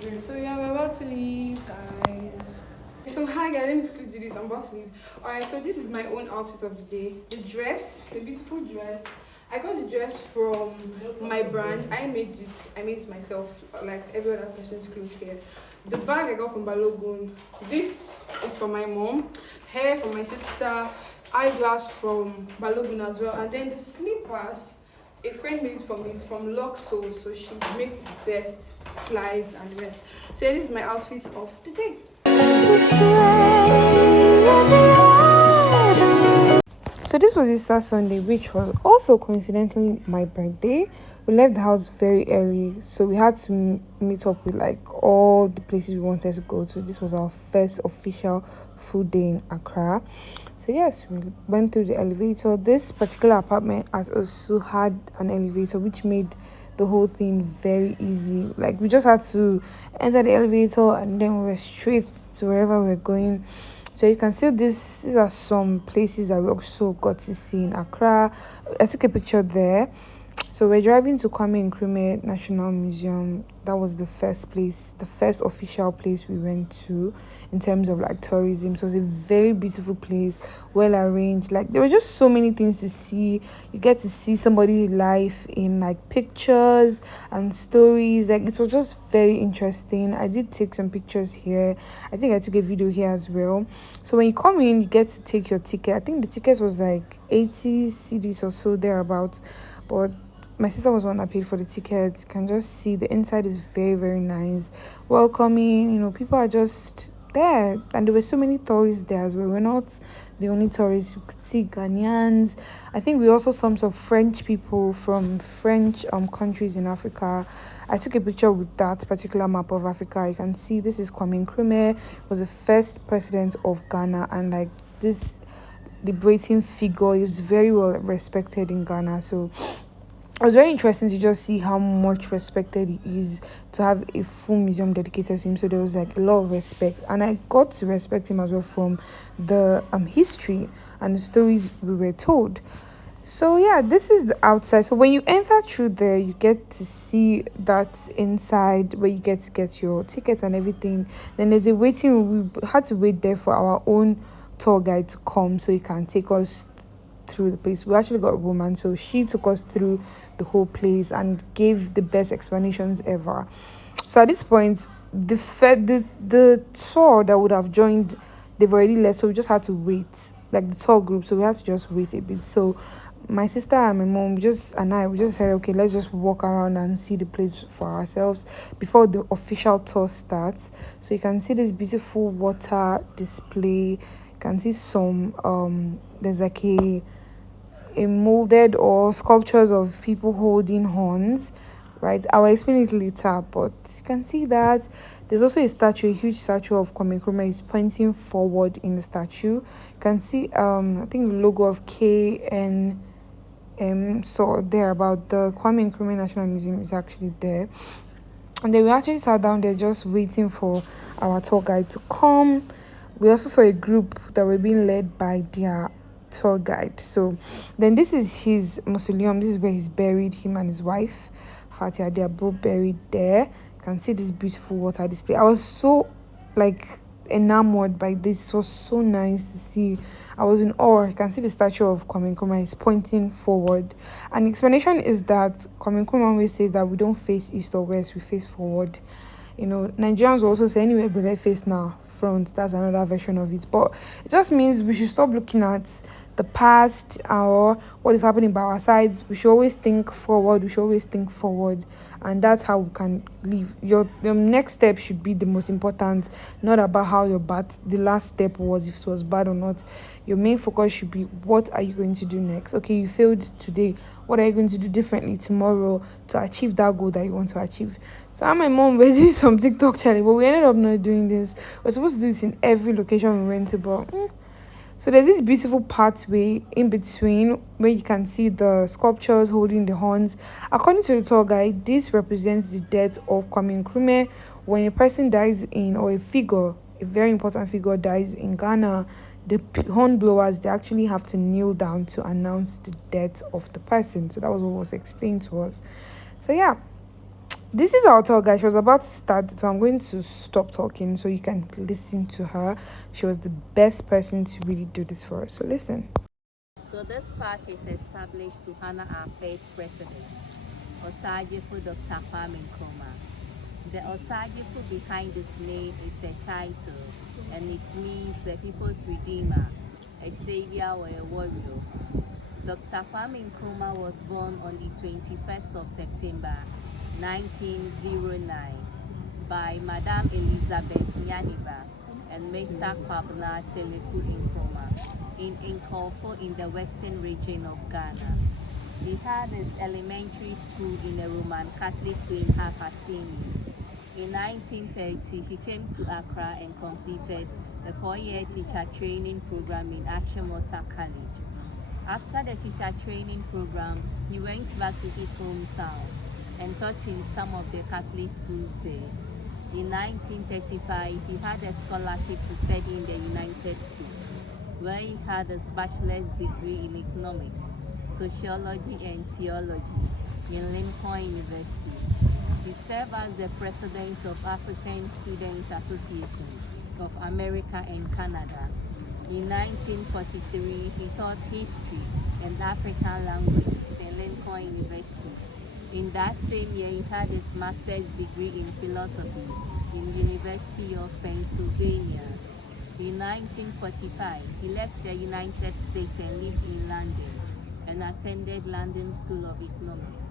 So yeah, we're about to leave, guys. So hi guys, let me quickly do this. I'm about to leave. Alright, so this is my own outfit of the day. The dress, the beautiful dress. I got the dress from my brand. I made it myself, like every other person's clothes here. The bag I got from Balogun. This is for my mom. Hair for my sister. Eyeglass from Balogun as well. And then the slippers, a friend made it for me. It's from Luxo, so she makes the best slides and the rest. So yeah, this is my outfit of the day. So this was Easter Sunday, which was also coincidentally my birthday. We left the house very early, so we had to meet up with like all the places we wanted to go to. This was our first official food day in Accra. So yes, we went through the elevator. This particular apartment also had an elevator, which made the whole thing very easy. Like we just had to enter the elevator and then we were straight to wherever we we're going. So you can see these are some places that we also got to see in Accra. I took a picture there. So we're driving to Kwame Nkrumah National Museum. That was the first official place we went to in terms of like tourism. So it was a very beautiful place, well arranged. Like there were just so many things to see. You get to see somebody's life in like pictures and stories. Like it was just very interesting. I did take some pictures here. I think I took a video here as well. So when you come in, you get to take your ticket. I think the ticket was like 80 cedis or so thereabouts. But my sister was one that paid for the ticket. You can just see the inside is very, very nice, welcoming. People are just there, and there were so many tourists there as well. We're not the only tourists. You could see Ghanaians. I think we also saw some French people from French countries in Africa. I took a picture with that particular map of Africa. You can see this is Kwame Nkrumah, was the first president of Ghana, and like this liberating figure is very well respected in Ghana. So it was very interesting to just see how much respected he is, to have a full museum dedicated to him. So there was like a lot of respect, and I got to respect him as well from the history and the stories we were told. So yeah, this is the outside. So when you enter through there, you get to see that inside where you get to get your tickets and everything. Then there's a waiting room. We had to wait there for our own tour guide to come so he can take us through the place. We actually got a woman, so she took us through the whole place and gave the best explanations ever. So at this point, the tour that would have joined, they've already left, so we just had to wait, like the tour group. So we had to just wait a bit. So my sister and my mom we just said, okay, let's just walk around and see the place for ourselves before the official tour starts. So you can see this beautiful water display. You can see some there's like a molded or sculptures of people holding horns, right? I will explain it later, but you can see that there's also a huge statue of Kwame Nkrumah is pointing forward in the statue. You can see I think the logo of KNM, so there about the Kwame Nkrumah National Museum is actually there. And then we actually sat down there just waiting for our tour guide to come. We also saw a group that were being led by their tour guide. So then this is his mausoleum. This is where he's buried, him and his wife Fatia. They are both buried there. You can see this beautiful water display. I was so like enamored by this. It was so nice to see. I was in awe. You can see the statue of Kwame Nkrumah is pointing forward, and the explanation is that Kwame Nkrumah always says that we don't face east or west, we face forward. Nigerians will also say anywhere but they face now front. That's another version of it, but it just means we should stop looking at the past or what is happening by our sides. We should always think forward. And that's how we can live. Your next step should be the most important, not about how the last step was, if it was bad or not. Your main focus should be, what are you going to do next? Okay, you failed today, what are you going to do differently tomorrow to achieve that goal that you want to achieve? So I and my mom were doing some TikTok challenge, but we ended up not doing this. We're supposed to do this in every location we went to, but so there's this beautiful pathway in between where you can see the sculptures holding the horns. According to the tour guide, this represents the death of Kwame Nkrumah. When a person dies or a very important figure dies in Ghana, the horn blowers, they actually have to kneel down to announce the death of the person. So that was what was explained to us. So yeah, This is our tell guys. She was about to start, so I'm going to stop talking so you can listen to her. She was the best person to really do this for us. So listen. So this park is established to honor our first president, Osagyefo Dr. Kwame Nkrumah. The Osagyefo behind this name is a title, and it means the people's redeemer, a savior or a warrior. Dr. Kwame Nkrumah was born on the 21st of September 1909 by Madame Elizabeth Nyaniba and Mr. Kwabna Teleku Nkrumah in Nkorfo in the western region of Ghana. He had his elementary school in a Roman Catholic school in Hakasini. In 1930, he came to Accra and completed a 4-year teacher training program in Ashimota College. After the teacher training program, he went back to his hometown and taught in some of the Catholic schools there. In 1935, he had a scholarship to study in the United States, where he had his bachelor's degree in economics, sociology, and theology in Lincoln University. He served as the president of African Students Association of America and Canada. In 1943, he taught history and African languages in Lincoln University. In that same year, he had his master's degree in philosophy in University of Pennsylvania. In 1945, he left the United States and lived in London and attended London School of Economics.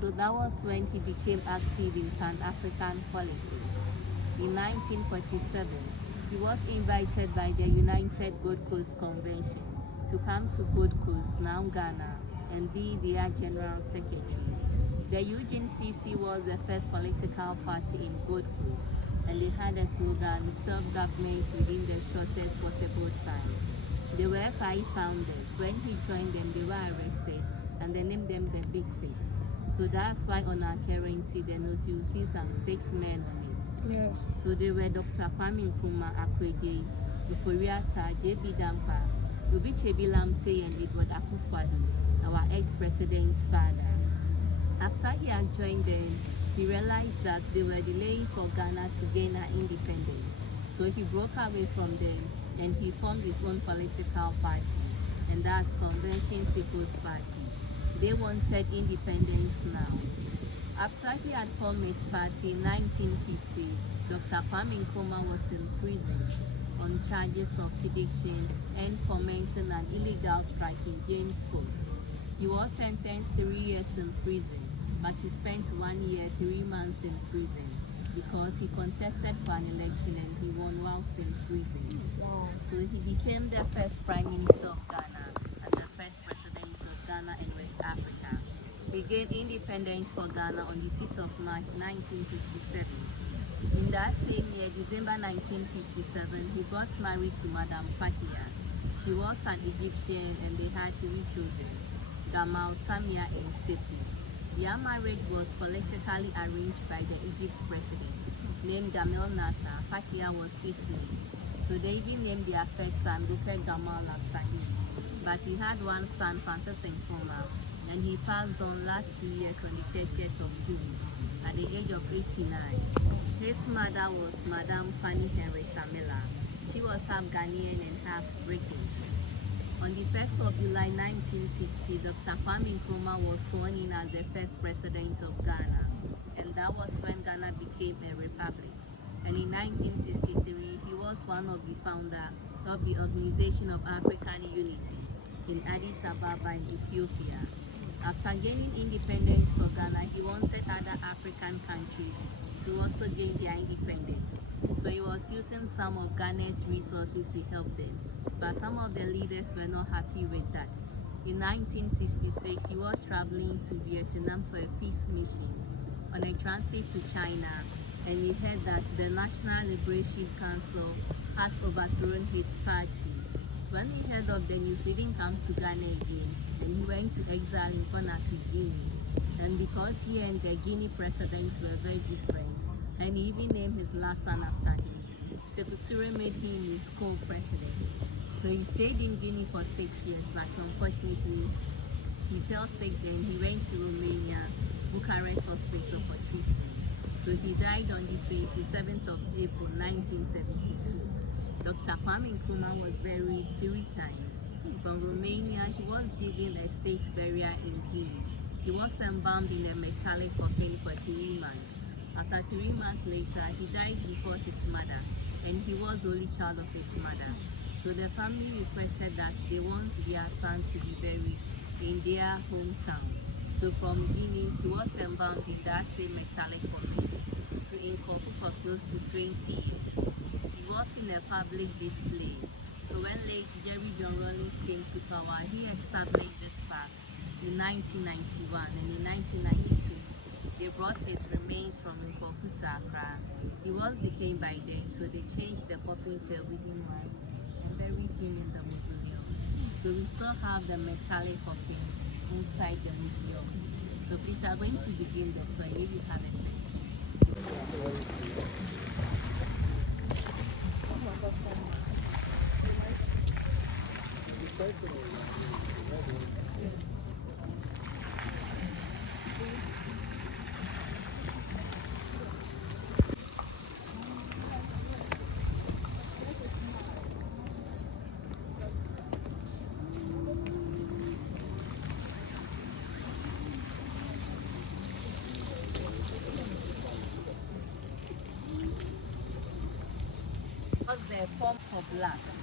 So that was when he became active in Pan-African politics. In 1947, he was invited by the United Gold Coast Convention to come to Gold Coast, now Ghana, and be their General Secretary. The UGNCC was the first political party in Gold Coast, and they had a slogan, self-government within the shortest possible time. There were 5 founders. When he joined them, they were arrested, and they named them the Big Six. So that's why on our currency, the note you see some 6 men on it. Yes. So they were Dr. Kwame Nkrumah Akweje, Iforiata, J.B. Dampa, Obi Chebi Lamte, and Edward Akufo-Addo, our ex-president's father. After he had joined them, he realized that they were delaying for Ghana to gain her independence. So he broke away from them and he formed his own political party, and that's Convention People's Party. They wanted independence now. After he had formed his party in 1950, Dr. Kwame Nkrumah was in prison on charges of sedition and fomenting an illegal strike in James Fort. He was sentenced 3 years in prison, but he spent 1 year, 3 months in prison because he contested for an election and he won whilst in prison. Wow. So he became the first Prime Minister of Ghana and the first President of Ghana and West Africa. He gained independence for Ghana on the 6th of March 1957. In that same year, December 1957, he got married to Madame Fakia. She was an Egyptian and they had 3 children, Gamal, Samia, and Sepi. Their marriage was politically arranged by the Egypt president, named Gamal Nasser. Fakia was his niece. So they even named their first son, Dr. Gamal after him. But he had one son, Francis Nkrumah, and he passed on last 2 years on the 30th of June at the age of 89. His mother was Madame Fanny Henrietta Miller. She was half Ghanaian and half British. On the 1st of July 1960, Dr. Kwame Nkrumah was sworn in as the first president of Ghana, and that was when Ghana became a republic. And in 1963, he was one of the founders of the Organization of African Unity in Addis Ababa in Ethiopia. After gaining independence for Ghana, he wanted other African countries to also gain their independence. So he was using some of Ghana's resources to help them. But some of the leaders were not happy with that. In 1966, he was traveling to Vietnam for a peace mission on a transit to China, and he heard that the National Liberation Council has overthrown his party. When he heard of the news, he didn't come to Ghana again, and he went to exile in Conakry, Guinea. And because he and the Guinea president were very good friends, and he even named his last son after him, Secretary made him his co-president. So he stayed in Guinea for 6 years, but unfortunately, he fell sick. Then he went to Romania, Bucharest Hospital for treatment. So he died on the 27th of April 1972. Dr. Kwame Nkrumah was buried 3 times. From Romania, he was given a state burial in Guinea. He was embalmed in a metallic coffin for 3 months. After 3 months later, he died before his mother, and he was the only child of his mother. So the family requested that they want their son to be buried in their hometown. So from Guinea, he was embalmed in that same metallic coffin to Nkrumah for close to 20 years. He was in a public display. So when late Jerry John Rawlings came to power, he established this park in 1991, and in 1992 they brought his remains from Nkrumah to Accra. He was decaying by then, so they changed the coffin to a wooden one and buried him in the mausoleum. So we still have the metallic coffin inside the museum. So please, I'm going to begin the tour if you have a question. Was the form for blacks.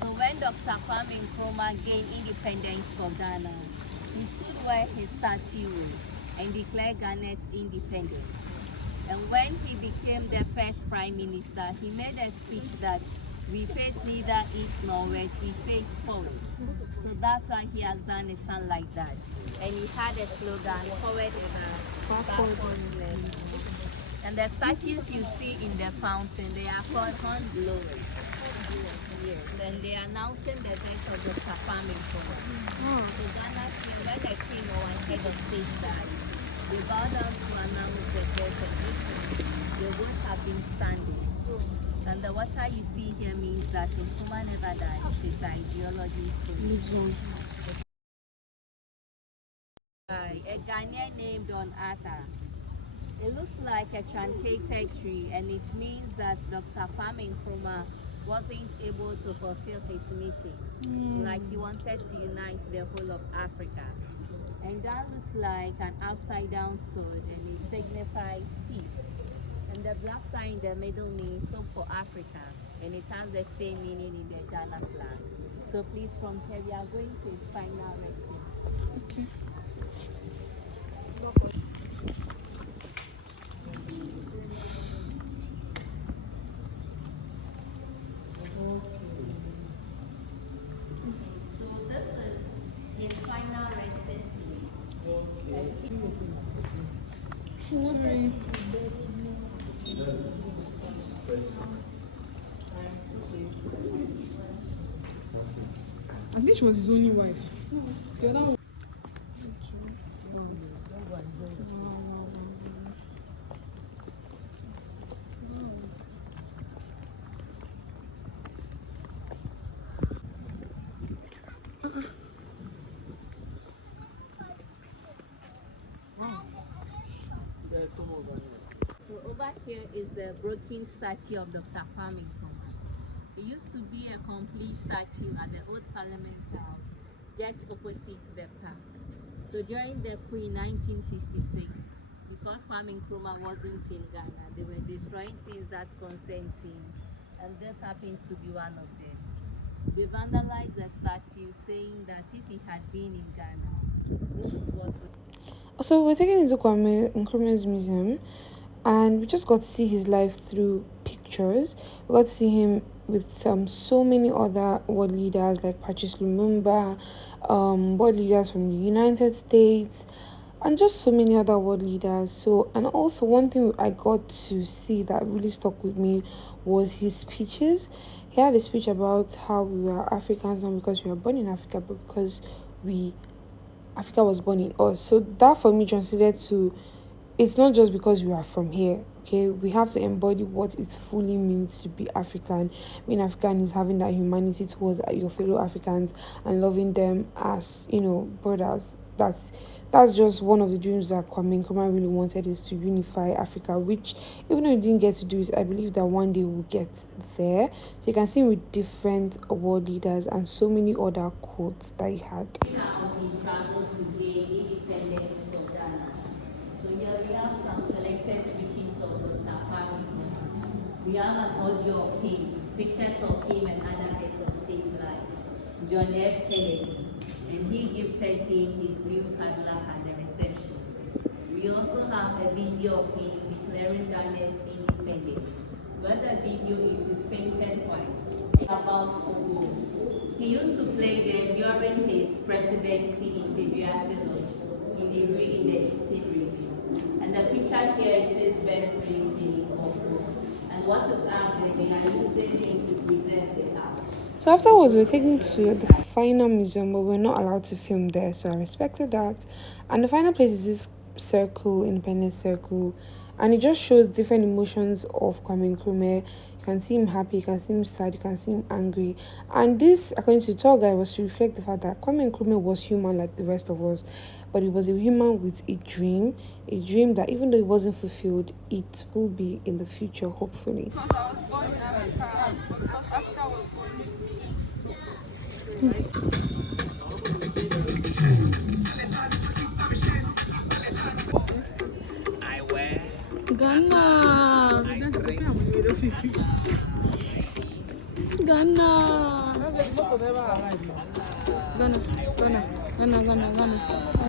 So when Dr. Kwame Nkrumah gained independence for Ghana, he stood where his statue was and declared Ghana's independence. And when he became the first prime minister, he made a speech that we face neither east nor west, we face forward. So that's why he has done a sound like that. And he had a slogan, forward ever, backwards never. And the statues you see in the fountain, they are called horn blowers. Yes, and they are announcing the death of the Kwame Nkrumah. So Ghana king, when the king or one head of state died, they bow down to announce the death, and if they would have been standing. And the water you see here means that Nkrumah never dies. His ideology still by a Ghanaian named on Arthur. It looks like a truncated tree, and it means that Dr. Kwame Nkrumah wasn't able to fulfill his mission. Like he wanted to unite the whole of Africa. And that looks like an upside down sword, and it signifies peace. And the black star in the middle means hope for Africa, and it has the same meaning in the Ghana flag. So please, from here, we are going to his final resting. Okay. So this is his final resting place. Sorry. And this was his only wife. The other one. So over here is the broken statue of Dr. Kwame Nkrumah. It used to be a complete statue at the old Parliament House, just opposite the park. So during the coup in 1966, because Kwame Nkrumah wasn't in Ghana, they were destroying things that concerned him, and this happens to be one of them. They vandalized the statue, saying that if he had been in Ghana, this is what would. So we're taken into Kwame Nkrumah's museum, and we just got to see his life through pictures. We got to see him with so many other world leaders like Patrice Lumumba, world leaders from the United States, and just so many other world leaders. So, and also one thing I got to see that really stuck with me was his speeches. He had a speech about how we are Africans not because we were born in Africa, but because we Africa was born in us. So that for me translated to, it's not just because we are from here. Okay, we have to embody what it fully means to be African. Being African is having that humanity towards your fellow Africans and loving them as brothers. That's just one of the dreams that Kwame Nkrumah really wanted, is to unify Africa, which even though he didn't get to do it, I believe that one day we'll get there. So you can see him with different world leaders and so many other quotes that he had. How he struggled to gain independence for Ghana. So here we have some selected speeches of Dr. Kwame. We have an audio of him, pictures of him and other heads of state like John F. Kennedy, and he gifted him his blue padlock at the reception. We also have a video of him declaring Ghana's independence. Where the video is painted white, about to go. He used to play them during his presidency in Bibiase Lodge in Ivry in the Eastern region. And the picture here says birthplace in Nkrumah. And what is out there, they are using it to preserve the house. So afterwards, we were taken to the final museum, but we were not allowed to film there, so I respected that. And the final place is this circle, Independence Circle, and it just shows different emotions of Kwame Nkrumah. You can see him happy, you can see him sad, you can see him angry. And this, according to the tour guide, was to reflect the fact that Kwame Nkrumah was human like the rest of us, but he was a human with a dream that even though it wasn't fulfilled, it will be in the future, hopefully. Ghana. Ghana. Ghana. Ghana. Ghana. Ghana. Ghana.